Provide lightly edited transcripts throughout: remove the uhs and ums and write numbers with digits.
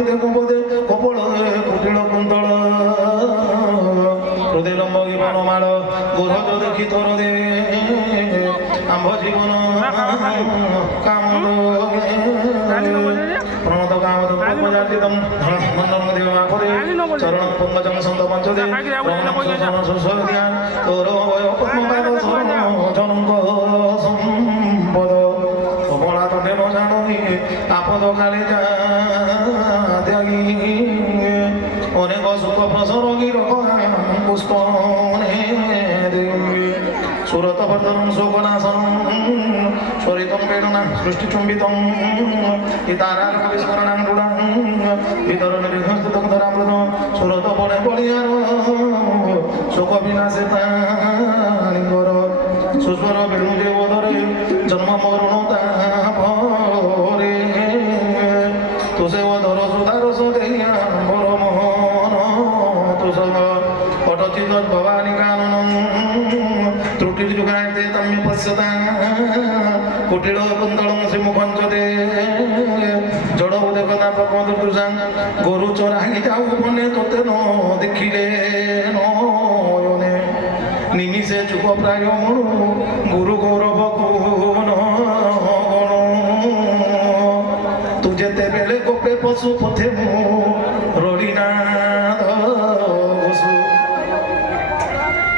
দেখো পদে কপল কুটিল কুন্তল হৃদয় লম্ব বনমাল গোরজ দেখি তোর দে আম্ভ জীবন কামদ প্রণত কামদ পদ্মজাতিতম মন্ডল দেব মাপদে চরণ পঙ্কজং সন্ত পঞ্চদে সুসদিয়া তোর পদ্মপাদ শরণ জনক সম্পদ কমলা তটে ন জানই আপদ কালে যা ত্যাগী অনেক সুখ প্রসরগীর পুষ্পনে দেবী সুরত বর্ধন শোকনাশন স্বরিতম বেদনা সৃষ্টিচুম্বিতম ইতারার বিস্মরণাং রূঢ়াং বিতরণ বিঘ্নস্তুতং ধরামৃত সুরত বনে বলিয়ার শোক বিনাশে তানি কর সুস্বর বেণুজে বদরে জন্ম মরণ তাপরে তুসে বদর সুধারস দেয়া বর মোহন তুসব পটচিত ভবানী কানন ত্রুটির যুগায়তে তম্য পশ্যতা কুটিল কুন্তলং শ্রীমুখঞ্চদে জড় উদেকতা পদ্মদুষাং গরু চরাই যাও বনে তোতে ন দেখিলে নয়নে নিমিষে যুগ প্রায় মনু গুরু গৌরব গুণ তু যেতে বেলে গোপে পশু পথে মু রড়িনাথ বসু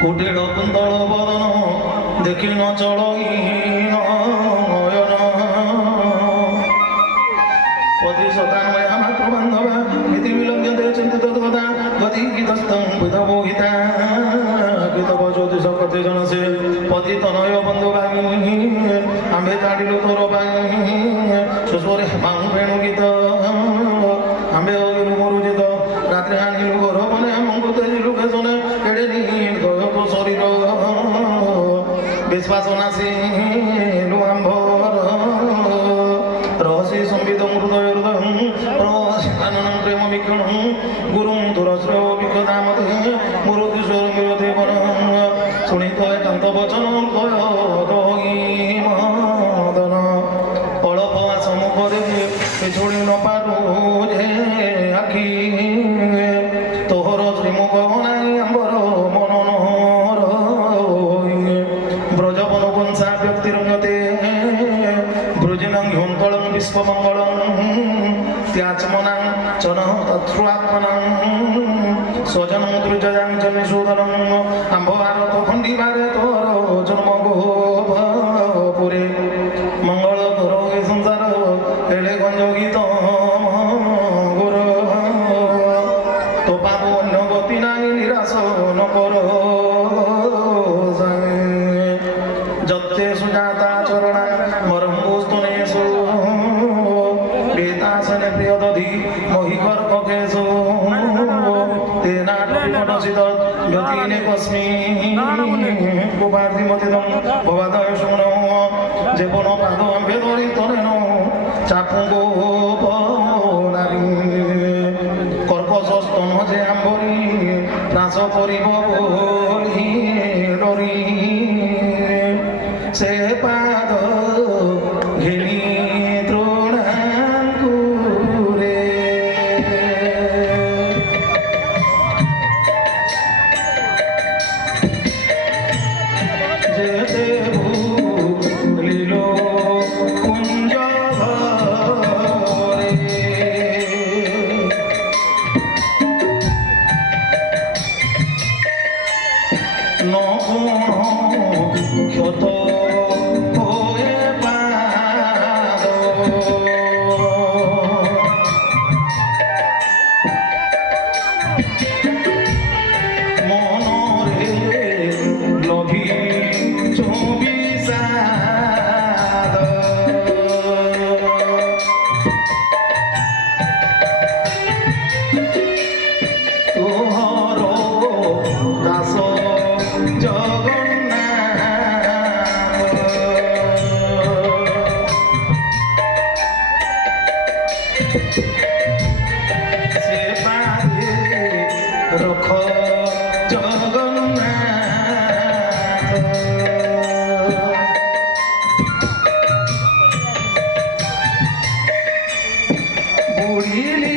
কুটিল কুন্তল বদন দেখি ন চড়ই নয়ন পতি শতান্বয়া মাতৃ বান্ধবা নীতি বিলঙ্ঘ্যতে চিন্তিত কথা গতি গীতস্থং বিধবোহিতা কৃতব জ্যোতিষ কথে জনসে পতি তনয় বন্ধু বাই আম্বে তাড়িল তোর বাই সুস্বরে বাহু বেণু গীত আম্বে অগিলু মরুজিত রাত্রে আনিলু ঘর বনে মঙ্গুতে জিলু কেশনে কেড়ে নির্দয় শরীর বিশ্বাস নাসিলু আম্ভর রহস্য সম্বিদং হৃদয় হৃদয়ং রহস্যাননং প্রেম বিক্ষণং গুরুং দুরশ্রয় বিক্ষদামতে মুরুদুশ্বর বিরোধে বনং শুনিত একান্ত বচন দয়ী মদন অଳପ সম্মুখରେ ଛୁଡ଼ି ନ ପାରୁ ଯେ ଆଖି ତୋହର ଶ୍ରୀମୁଖ ନାଇଁ ଆମ୍ବର ମନୋହର ବ୍ରଜବନ ବଂଶା ବ୍ୟକ୍ତିରଙ୍ଗତେ ব্রজিনাং হংকলং বিশ্বমঙ্গলং ত্যাচমনাং চন তত্রুআত্মনাং স্বজনং দ্রুজয়াং চ নিষূদনং আম্ভভারত খণ্ডিবারে তোর জন্ম গোপুরে মঙ্গল কর এই সংসার এলে গঞ্জ গীত গুর তো পাব অন্য গতি নাই নিরাশ নকর যত্তে সুজাতা চরণা মরম্বুস্তনেষু বেতাসনে প্রিয়দধি মহিকর ককেষু তেনাটপিকটসিত গতিনে কস্মি কুপার্ধিমতিদং ভবাদয় শুন যে বন পাদ আম্বে ধরি তরেন চাপু গোপ নারী কর্কশ স্তন যে আম্বরি নাশ করিব বলি ডরি সে পাদ ঘেনি তৃণাঙ্কুরে যেতে ভুলিল কুঞ্জ ঘরে ন ক্ষত হয়ে পাদ মনরে লভি চবিষাদ তোহর দাস জগন্নাথ সে পাদে রখ জগন্নাথ বুড়িলি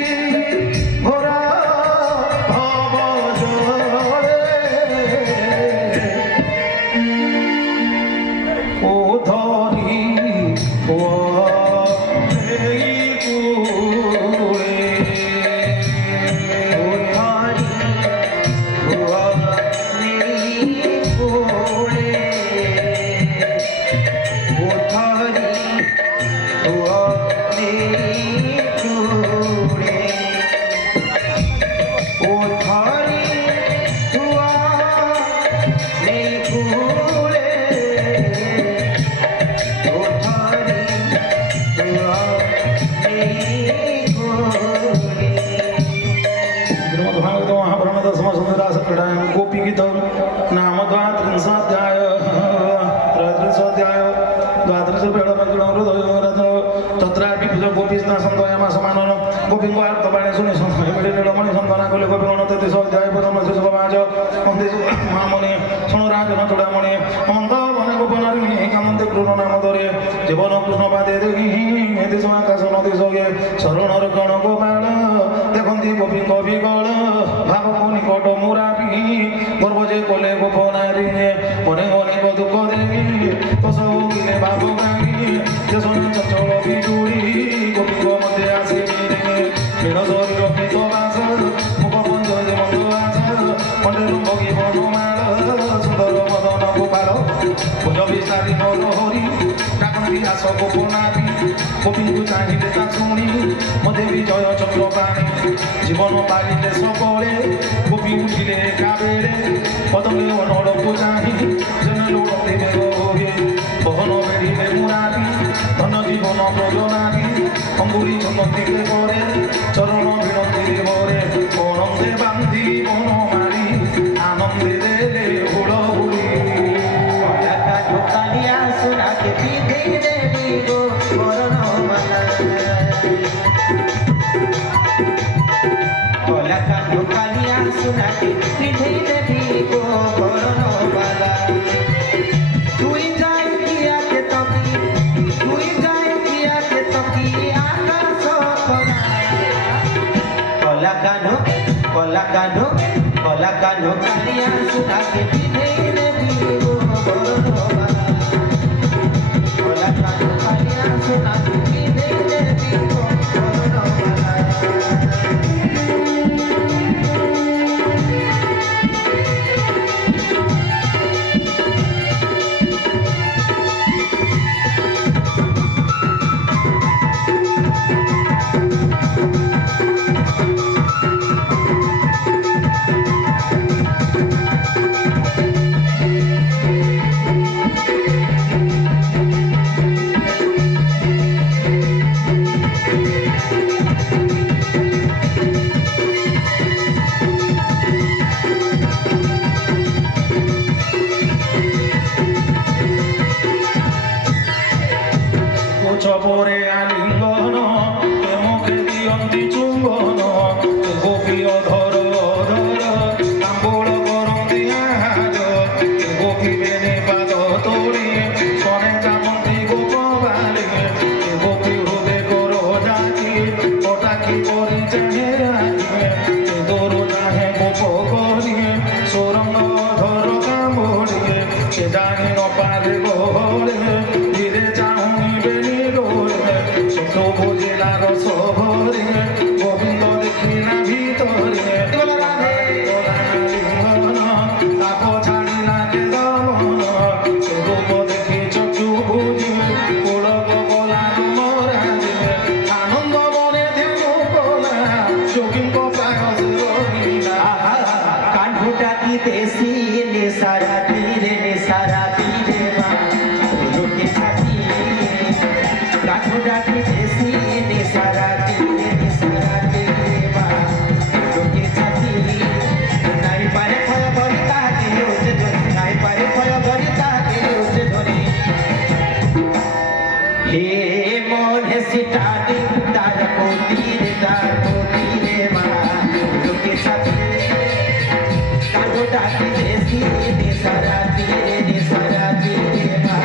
गीत नाम द्वात्रिंशाध्याय त्रयत्रिंशाध्याय द्वात्रिंश तत्रापि गोपीस्ना सन्तयामा समानन गोपीको आर्तवाणी शुनि नीलमणि सन्ताना कले गोपीगण 33 अध्याय प्रथम शिशुपमाज मन्दिर महामणि शुणु राजन चूड़ामणि अमन्त बने गोपनारी कामन्ते क्रूर नाम धरे जीवन कृष्ण पादे देखि देश आकाश नदी सगे शरणर गण गोपाल देखन्ति गोपी कवि गण भावको निकट मुरारी गर्व जे कले गोपनारी मने अनेक दुःख देखि कसौले भाव गाई देश चञ्चल बिजुडी गोपीको मध्ये आसे नील शरीर पित बास मुख पञ्चले मन्दवास मण्डल भगी वनमाल सुन्दर मदन गोपाल भुज विस्तारी नरहरि डाकन्ति आस गोपनारी गोपीଙ୍କୁ ଚାହିଁଲେ ତା ଶୁଣି ମୋତେ ବିଜୟ ଚନ୍ଦ୍ର ପାଣି ଜୀବନ ପାଇଲେ ସକଳେ ଗୋପୀ ଉଠିଲେ ଏକାବେଳେ ପଦକେ ଅନଳକୁ ଚାହିଁ ଯେନେ ଲୋଡ଼ନ୍ତି ମେଘ ହୋଇ ବହନ ବେଢ଼ିଲେ ମୁରାରୀ ଧନ ଜୀବନ ବ୍ରଜନାରୀ ଅଙ୍ଗୁଳି ଛନ୍ଦନ୍ତି ପରେ ଚରଣ ଭିଡ଼ନ୍ତି ଦେବରେ ବଣନ୍ତେ ବାନ୍ଧି ବନ ମାରି ଆନନ୍ଦେ ଦେଲେ ହୁଳହୁଳି Colacano, Calia, Sunake, Pide, Vivo, Coronova. Colacano, Calia, Sunake, Pide, Vivo, Coronova. চপরে আলিঙ্গন মুখে দিয়ন্তি চুম্বন গোপী অধর অধর তাম্বুল করন্তি আহার গোপী বেনে পাদ তোড়ি সনে চামন্তি গোপবালি গোপী হৃদে কর ডাকি ওটাকি করি চাহে রাখি দোর চাহে গোপ করি সোরঙ্গ অধর কামড়ি সে জানি নপারে গহরে ধীরে চাহুনি বেনি বুঝিলার সভরে গোবিন্দ দেখি না ভিতরে তাপ ছাড়ি না কে দমন রূপ দেখি চক্ষু বুঝি কোলক বলার মরাজে আনন্দ মনে ধ্যান কলা যোগীঙ্ক প্রায় রহিলা কাঠুটা কি দেশি নেশারা তীরে মা লোকে সাথী কাঠুটা কি দেশি নেশারা তীরে মা লোকে সাথী নাই পারে ভয় ধরি তাহাকে রোজ ধরি নাই পারে ভয় ধরি তাহাকে রোজ ধরি হে মনে সিটানি তার কোতিরে মা লোকে সাথী কাঠুটা কি দেশি নেশারা তীরে মা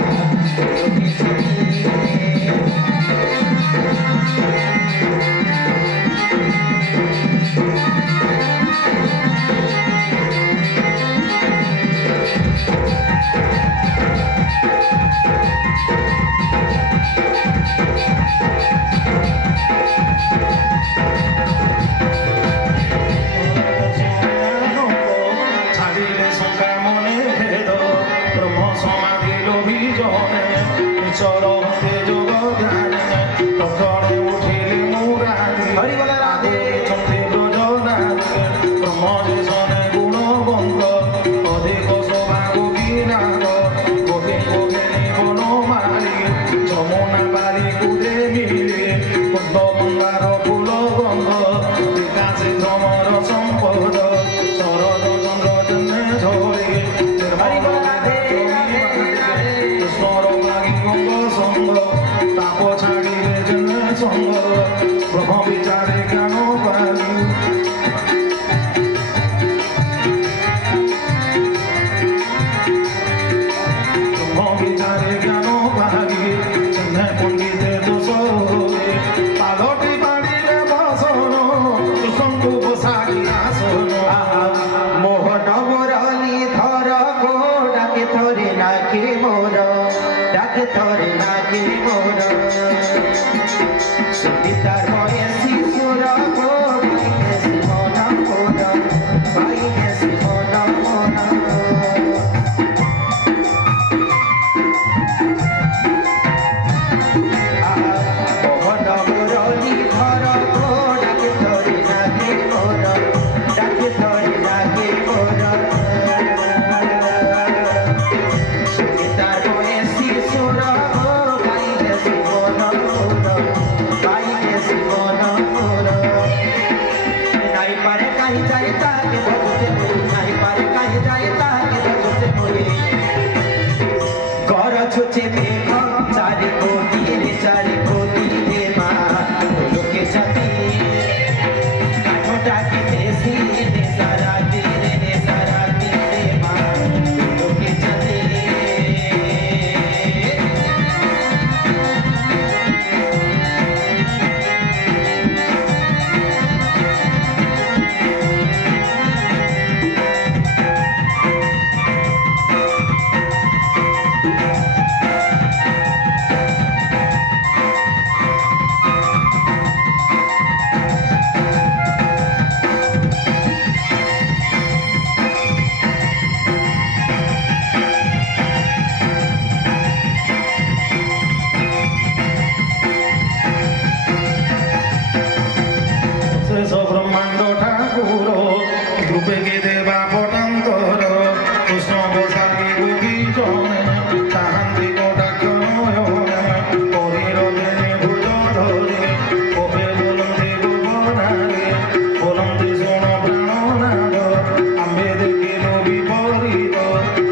লোকে সাথী ছাড়িলে শঙ্কা মনে ভেদ ব্রহ্ম সমাধি লোভী জনে চরন্তে যোগ ধ্যানে তখনে উঠিলে মুরারি হরিবল রাধে চন্দ্রে ব্রজরাধে ব্রহ্ম যে সনে গুণবন্ত অধিক শোভা গোপীনাথ গোপী গোপেনী বনমালী যমুনা বাড়ি কুদে মিলে পদ্ম মন্দার ফুল গন্ধ বিকাশে ভ্রমর সম্পদ শরদ চন্দ্র জন্মে দেশ ব্রহ্মাণ্ড ঠাকুর রূপে কে দেবা পটান্তর কৃষ্ণ বসাকি গোপী জনে তাহান্তি কটাক্ষ নয়নে পরির বেণী ভুজ ধরে কবে বলন্তি গোপনারে বলন্তি শোণ প্রাণনাদ আম্বে দেখিল বিপরীত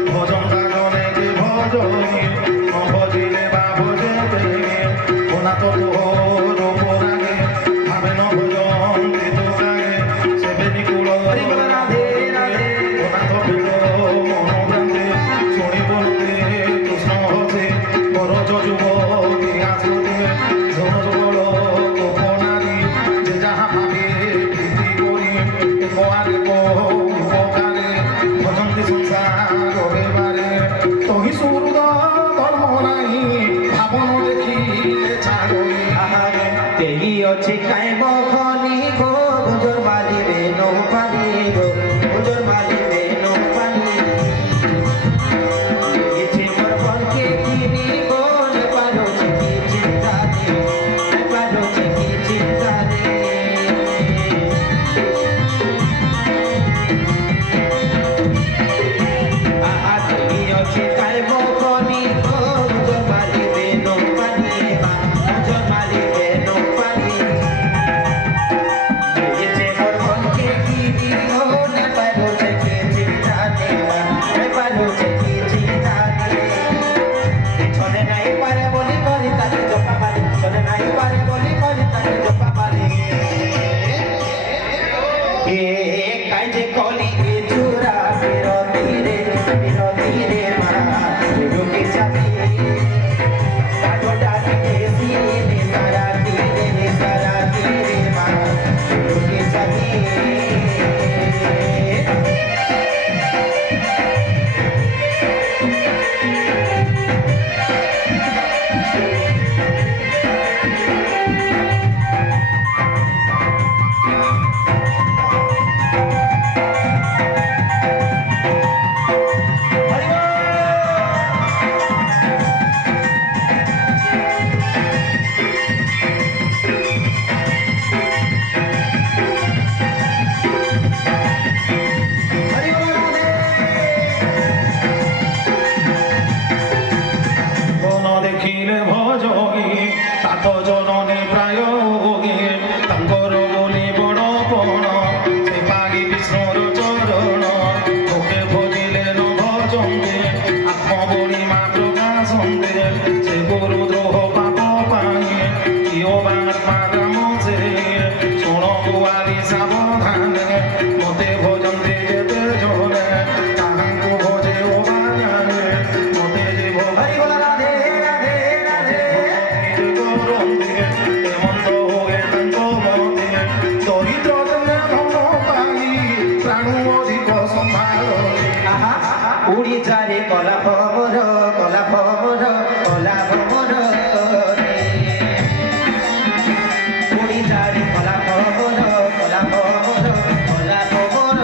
ভজন কাজনে কে ভজনে ভজিলে বা ভজে প্রেমে ওনা তো তোর উপরাগে ভাবে ন ভজন দিত গায়ে সেবেনি কুল হরি বল রাধে রাধে ওনা তো পেল মনোভ্রান্তে শুনি বলতে কৃষ্ণ হতে বড় যুবতী আসতে ধন যুগল গোপনারী যে যাহা ভাবে প্রীতি করি কোয়ারে উপকারে ভজন্তি সংসার রবিবারে তহি সুহৃদ ধর্ম নাই ভাবন দেখিলে ছাড়ই আহারে তেহি ଅଛି কাইব খনি গো গুজর বালিবে নৌ পানি গো গুজর বালিবে নৌ পানি ইচ্ছে মোর বলকে কিনি গো নে পারো কি চিন্তা রে নে পারো কি চিন্তা রে আহা তেহি ଅଛି কাইব খনি গো গুজর বালিবে নৌ পানি বা গুজর বালিবে নৌ পানি ইচ্ছে মোর বলকে কিনি গো নে পারো কি চিন্তা রে নে পারো কি চিন্তা রে ছনে নাই পারে বলি করি তাকে জপা মারি ছনে নাই পারে বলি করি তাকে জপা মারি এ কাজে কলি এ চূড়া বিরতি রে মা রুকে যাবি কাটো ডাকি দেশি রে সারা তীরে মা রুকে যাবি হরি বল রাধে বন দেখিলে ভজগি তাত জননী প্রায় ভোগে তাঙ্কর বলি বড় পণ সে পাগি বিষ্ণুর চরণ তোকে ভজিলে ন ভজন্তে আত্মবলি মাত্র কাসন্তে সে গুরু দ্রোহ পাপ পায়ে কিয় বাত্মা রাম সে শোণ গুয়ারি সাবধানে মতে ভজন্তে যেতে জনে তাহাঙ্কু ভজে ও বাজানে মতে যে ভোগ হরি বল রাধে রাধে রাধে আহা উড়ি যারে কলা ভমর কলা ভমর কলা ভমর উড়ি যারে কলা ভমর কলা ভমর কলা ভমর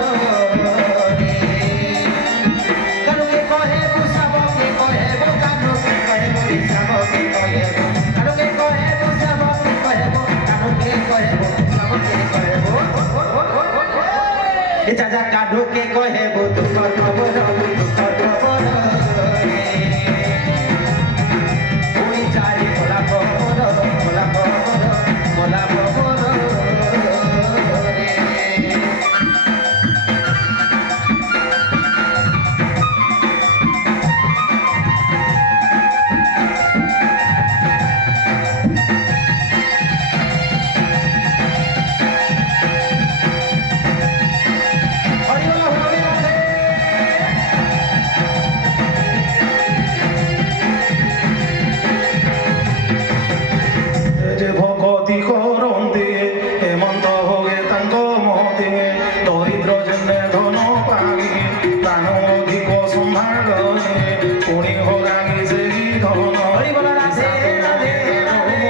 কানুকে কহে বুসাবকে কহে বো কানুকে কহে বুসাবকে কহে বো কানুকে কহে বুসাবকে কহে বো কানুকে কহে বুসাবকে কহে বো এ চাচা কানুকে কহে বো দুঃখ খবর দুঃখ খবর ওই চারি কলা খবর কলা খবর কলা খবর হরি বল হরি রাধে যে ভগতি করন্তে হেমন্ত হোগে তাঙ্ক মতে দরিদ্র জেনে ধন পাগি প্রাণ অধিক সম্ভাগনে পুଣି হরাগি সেই ধন হরি বল রাধে রাধে রাধে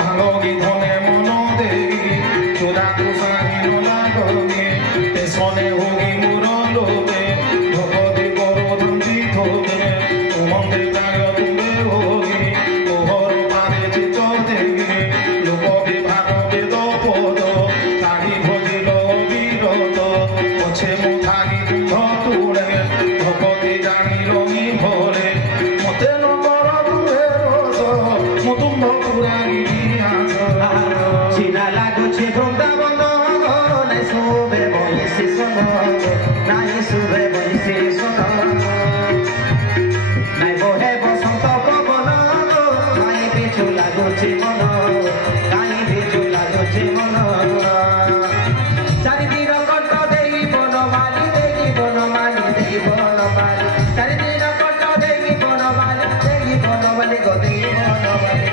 ভাগি ধনে মন দেগি চোরা কুসাহি লাগি তেসনে হোগি মুর লোকে ভগতি করো দন্দি থোকে তুমন্দে কায় তুমে হোগি ওহর পারে চিত দেগি লোক বিভাগ বেদ পদ বৃন্দাবন নাই শুভে বইসি শোন নাই শুভে বইসি শোন নাই বহে বসন্ত পবন নাই বিজু লাগুছি মন নাই বিজু লাগুছি মন চারিদিন কণ্ঠ দেই বনমালি চারিদিন কণ্ঠ দেই বনমালি গো দেই বনমালি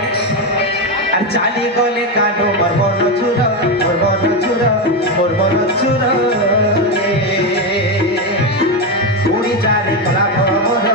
আর চালি গলে কাটো মোর মন চুর উড়ি যারে কলা ভ্রমর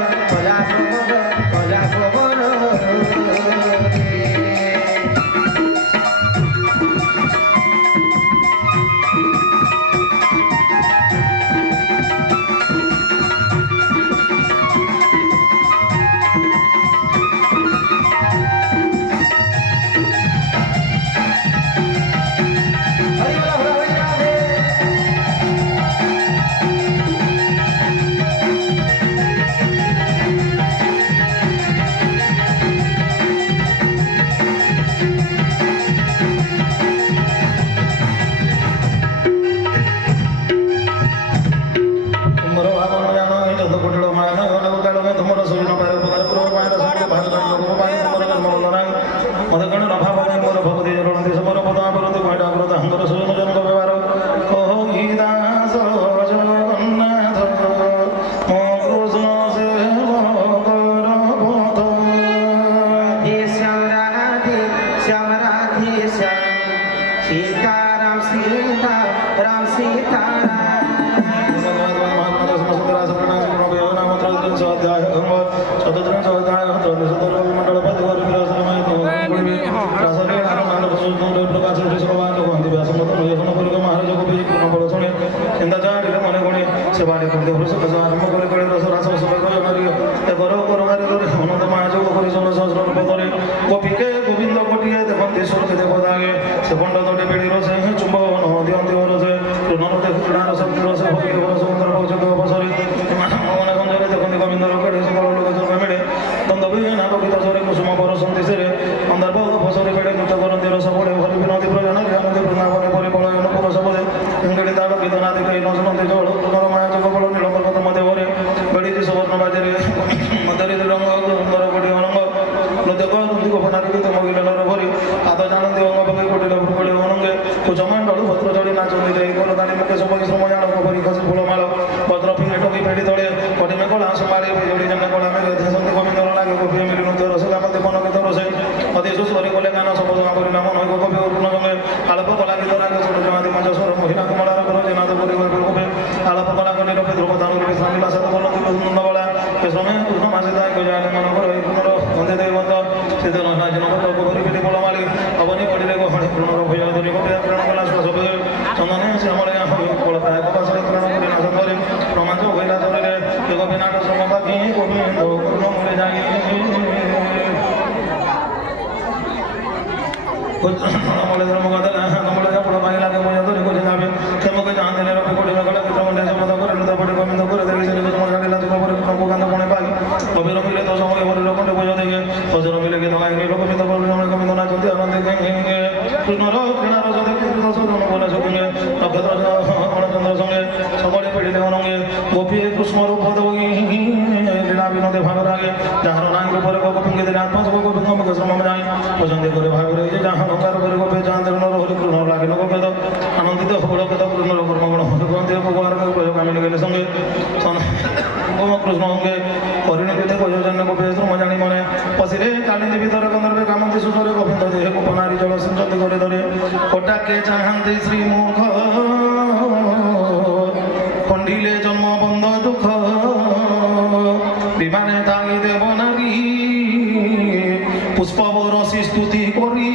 পুষ্পবরসি স্তুতি করি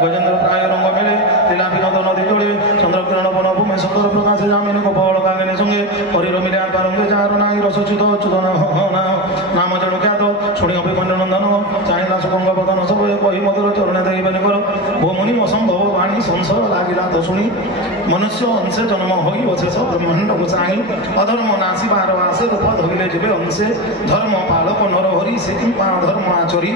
গজেন্দ্র প্রায় রঙ্গ মেলে লীলা বিনোদ আলোকিত নদী জুড়ে চন্দ্রকিরণ বনভূমি সুন্দর প্রকাশে যামিনী গোপাল কাঙ্গিনী সঙ্গে হরির মিলে আকারঙ্গে যার নাই রসচ্যুত অচ্যুত নাম জনু খ্যাত শুনি অভিমন্যু নন্দন চাহিদা সুগঙ্গ বদন সবে কহি মধুর চরণে দেখিবেন কর ভূমুনি অসম্ভব বাণী সংসার লাগিলা তো শুনি মনুষ্য অংশে জন্ম হই অশেষ ব্রহ্মাণ্ডକୁ চাহি অধর্ম নাশিবার আসে রূপ ধরিলে যাবে অংশে ধর্ম পালক নরহরি সেটি ধর্ম আচরি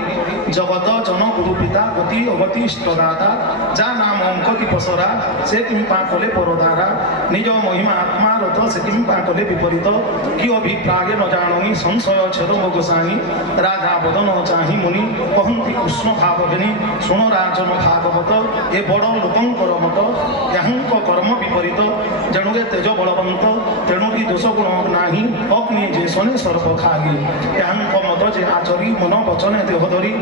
জগত জন গুরু পিতা গতি অগতি ইষ্টদাতা যা নাম অঙ্কতি পসরা সে কিম্পা কলে পরদারা নিজ মহিমা আত্মা রত সে কিম্পা কলে বিপরীত কি অভিপ্রাগে ন জানি সংশয় ছেদ গোসাই রাজা বদন চাহি মুনি কহন্তি কৃষ্ণ ভাবহিনী শুণ রাজন ভাগবত এ বড় লোকঙ্কর মত এহঙ্ক কর্ম বিপরীত জেণুকে তেজ বলবন্ত তেণু কি দোষ গুণ নাহি অগ্নি যে শনে সর্ব খাগি এহঙ্ক মত যে আচরি মন বচনে দেহ ধরি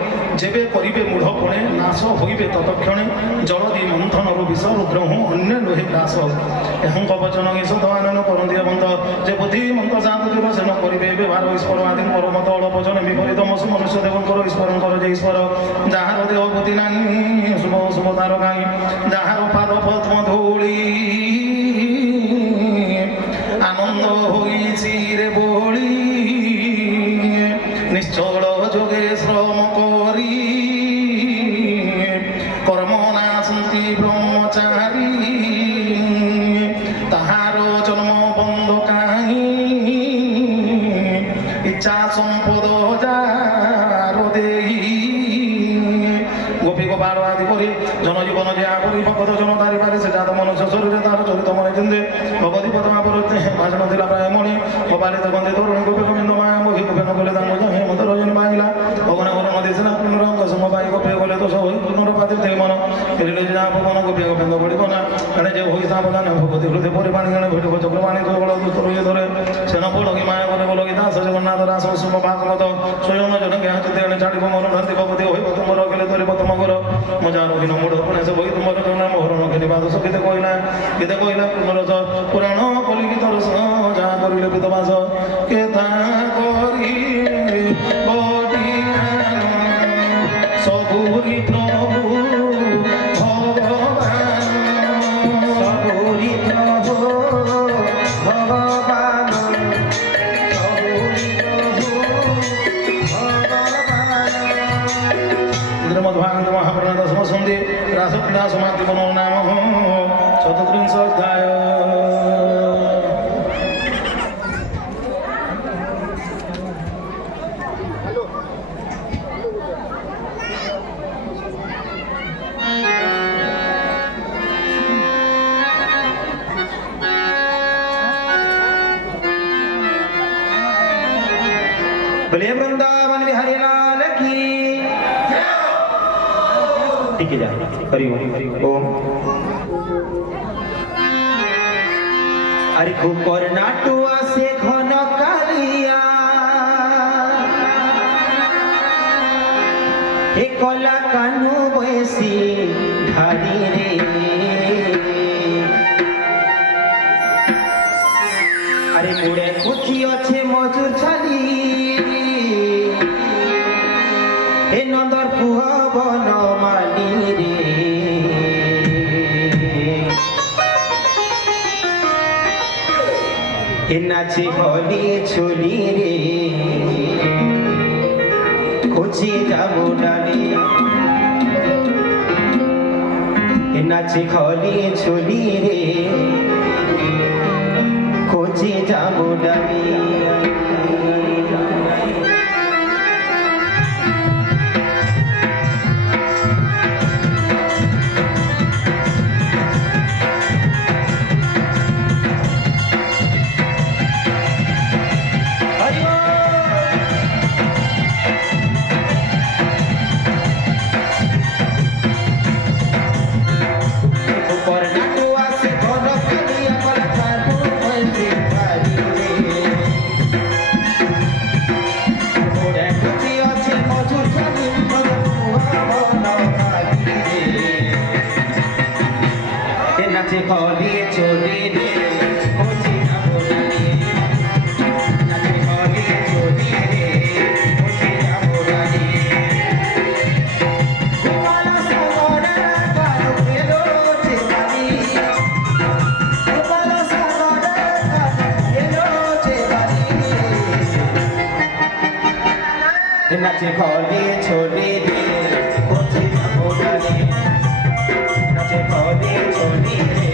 যেবে করিবে মূঢ় কোণে নাশ হইবে ততক্ষণে জলদি মন্থনরু বিষ রুদ্রহু অন্য লোহে গ্রাস এহঙ্ক বচন ঈশত আনন করন্তি বন্ত যে বুদ্ধিমন্ত জাতু দেব সেন করিবে ব্যবহার ঈশ্বর আদি পরমত অড়পচনে বিপরীত মসু মনুষ্য দেবঙ্কর স্মরণ কর যে ঈশ্বর যাহার দেহ বুদ্ধি নাই শুভ শুভ তার গাই যাহার পাদ পদ্ম ধূলি আনন্দ হইছি রে বলি নিশ্চল যোগে শ্রম করি কর্ম নাশন্তি ব্রহ্মচারী তাহার জন্ম বন্ধ কাহি ইচ্ছা সম্পদ যার দেহি গোপী গোপাল আদি করি জনজীবন যে আগরি ভগত জনতারি পারি সে জাত মনুষ্য শরীরে তার চরিত মনে চিন্তে ভগবতী পদমা পরতে ভাষণ দিলা প্রায় মণি গোপালিত গন্ধে তরুণ গোপী গোবিন্দ মায়া মুখী গোপেন গলে দাঙ্গ হে মত রজনী বাঙিলা ভগবান গর নদী সেনা পুনরঙ্গ সমবাই গোপে গলে তো সহই পুনরপাতি দেব মন ফেরিলে যা ভগবান গোপী গোবিন্দ পড়িব না এনে যে হই সাবধান ভগবতী হৃদয় পরিমাণি গণে ভৈটব চক্রবাণী দুর্বল দুষ্ট রয়ে ধরে সেন বলগি মায়া বলে বলগি দাস জগন্নাথ রাস শুভ ভাগবত স্বয়ং জনকে হাতে এনে ছাড়িব মন ধরতি ভগবতী হইব তোমার গেলে ধরিব তম গর মজা রহিন মূঢ় কোণে সে বই তোমার জনা মোহরণ খেলি বাদ সকিতে কইলা পুনরজ পুরাণ কলিগীত রস যা করিলে পিতবাস কেতা করি বডিয়ান সবুরি প্রভু ভগবান সবুরি প্রভু ভগবান সবুরি প্রভু ভগবান ইন্দ্রমধ্যান্ত মহাপ্রাণ দশম সন্ধি রাসক্রীড়া সমাপ্তি মনো নাম চতুর্থ অধ্যায় बोलिए वृंदावन बिहारी लाल की ठीक है जा हरि ओम अरे कुकर नाटुआ से घन कालिया हे कला कानू बयसी ধারি রে আরে মুড়ে কুচি আছে মজুর ছালি হে নন্দর পুহ বন মালি রে হে নাচে হলি ছলি রে কুচি যাবো ডালি হে নাচে হলি ছলি রে কুচি যাবো ডালি নাচে হলি চলি রে কুচি যাবো ডালি নাচে হলি চলি রে কুচি যাবো ডালি গোপাল সাগর কারু পেলো যে কালি ফলে ছড়ি রে পৌঁছে যাবো ডালে নাচে ফলে ছড়ি রে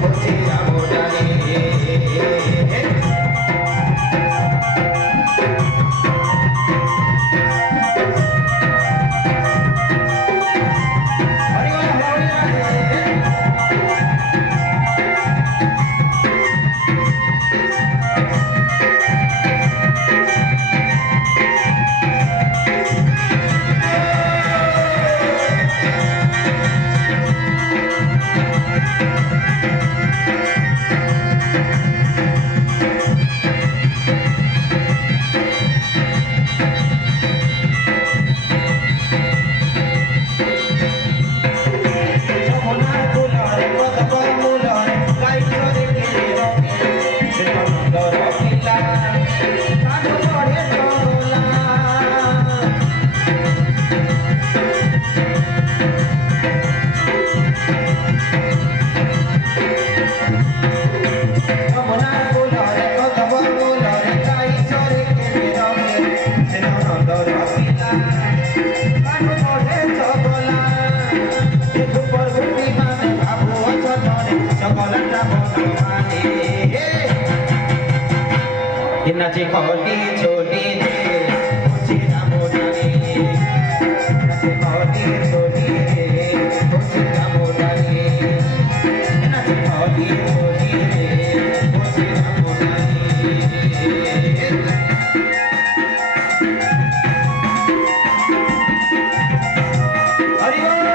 পৌঁছে যাবো ডালে নাচে কলি ছোটি রে পৌঁছে যাবো ডালে নাচে কলি ছোটি রে পৌঁছে যাবো ডালে নাচে কলি ছোটি রে পৌঁছে যাবো ডালে হরি বল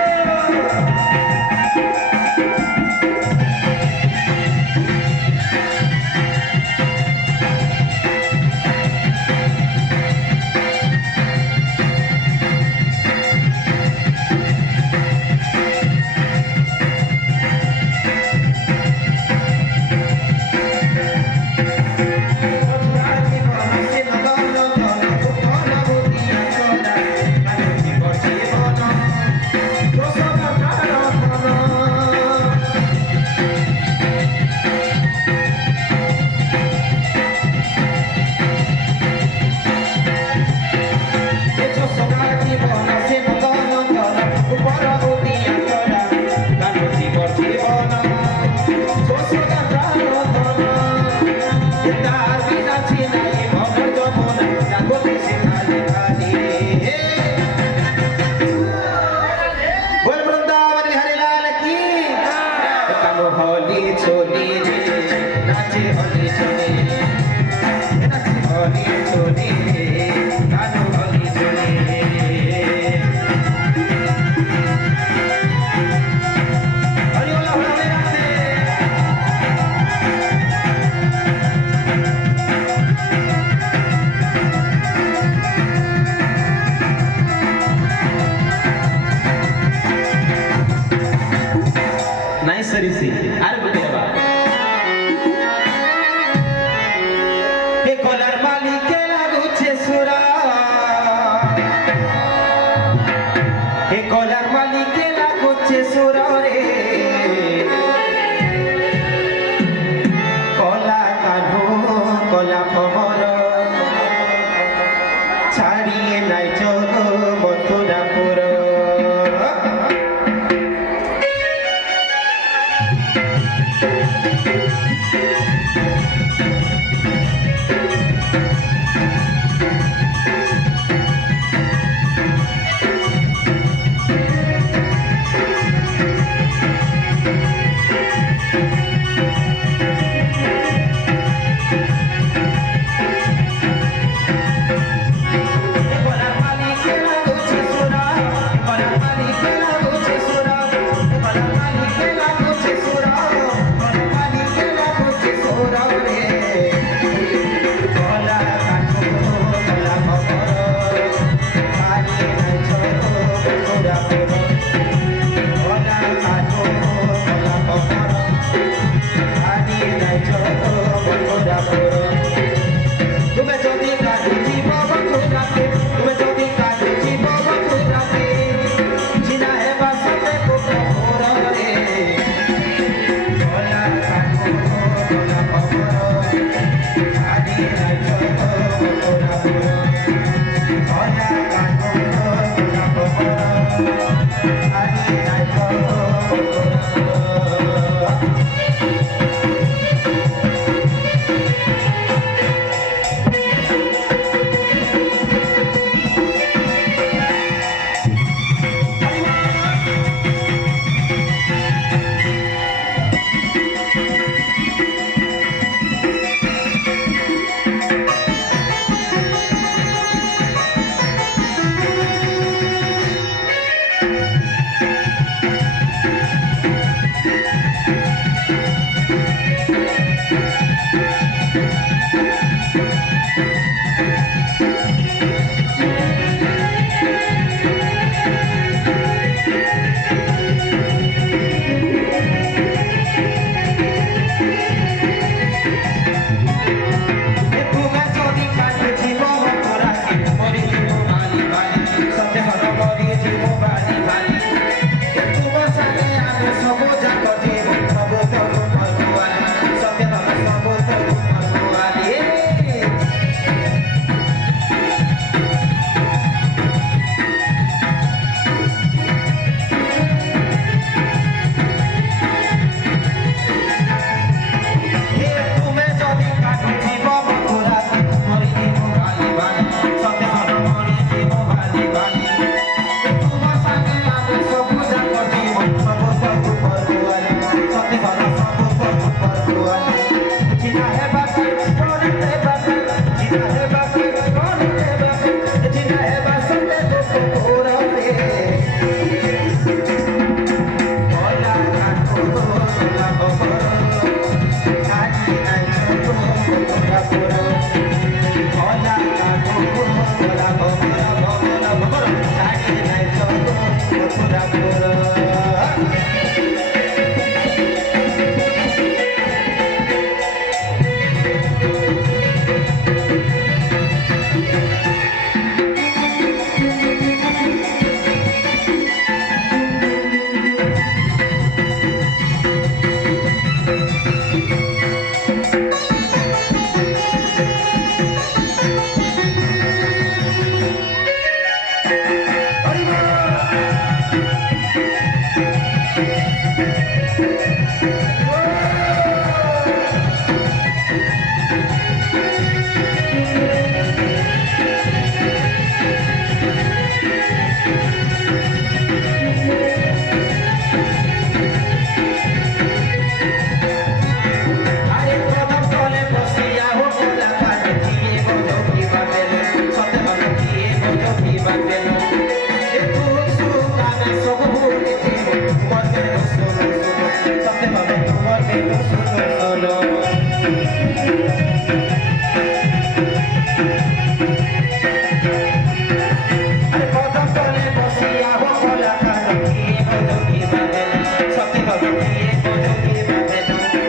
ಸರಿಸಿ ಆರ್ಬಿಟ್ಟೇವಾ কোলার মালিকে লাগুছে সুরা কোলার মালিকে লাগুছে সুরা রে কলা কানু কলা খবর ছাড়িয়ে নাই চোখ মথুরাপুর আরে প্রথম তলে বসিয়া ও কোলা কানে দিয়ে গো কি বাবেলো সতে ভাবে দিয়ে গো কি বাবেলো এ তুই সুকানা সব ভুলে দিও তোমার বেলো সোলো সোলো সতে ভাবে তোমার বেলো সোলো সোলো আরে প্রথম তলে বসিয়া ও কোলা কানে দিয়ে গো কি বাবেলো সতে ভাবে দিয়ে গো কি বাবেলো